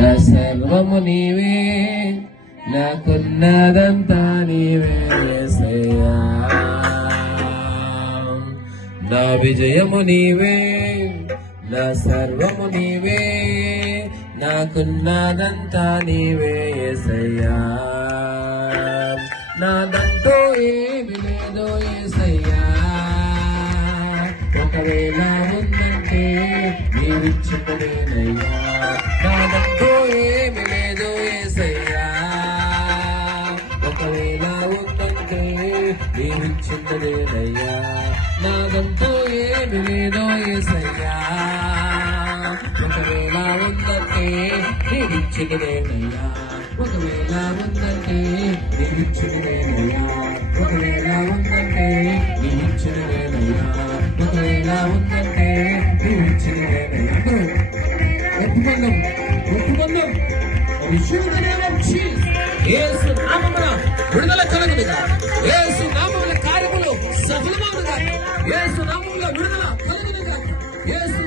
నా సర్వము నీవే, నాకున్నదంతా నీవే యేసయ్యా. నా విజయము నీవే, నా సర్వము నీవే, నాకున్నదంతా నీవే యేసయ్యా. నాదంటూ ఏమి లేదో యేసయ్యా, ఒకవేళ ఉందంటే నీవిచ్చినదేనయ్యా. నాదంటూ ఏమి లేదో యేసయ్యా, ఒకవేళ ఉందంటే నీవిచ్చినదేనయ్యా. నాదంటూ ఏమి లేదో యేసయ్యా, ఒకవేళ ఉందంటే నీవిచ్చినదేనయ్యా. ఒకవేళ ఉందంటే నీవిచ్చినదేనయ్యా. ఒకవేళ ఉందంటే నీవిచ్చినదేనయ్యా. ఒకవేళ ఉందంటే నీవిచ్చినదేనయ్యా. ఒప్పుకుందాం, ఒప్పుకుందాం. యేసు నామమున విడుదల కలుగునుగా. యేసు నామముల కార్యములు సఫలమవునుగా. యేసు నామముల విడుదల కలుగునుగా. యేసు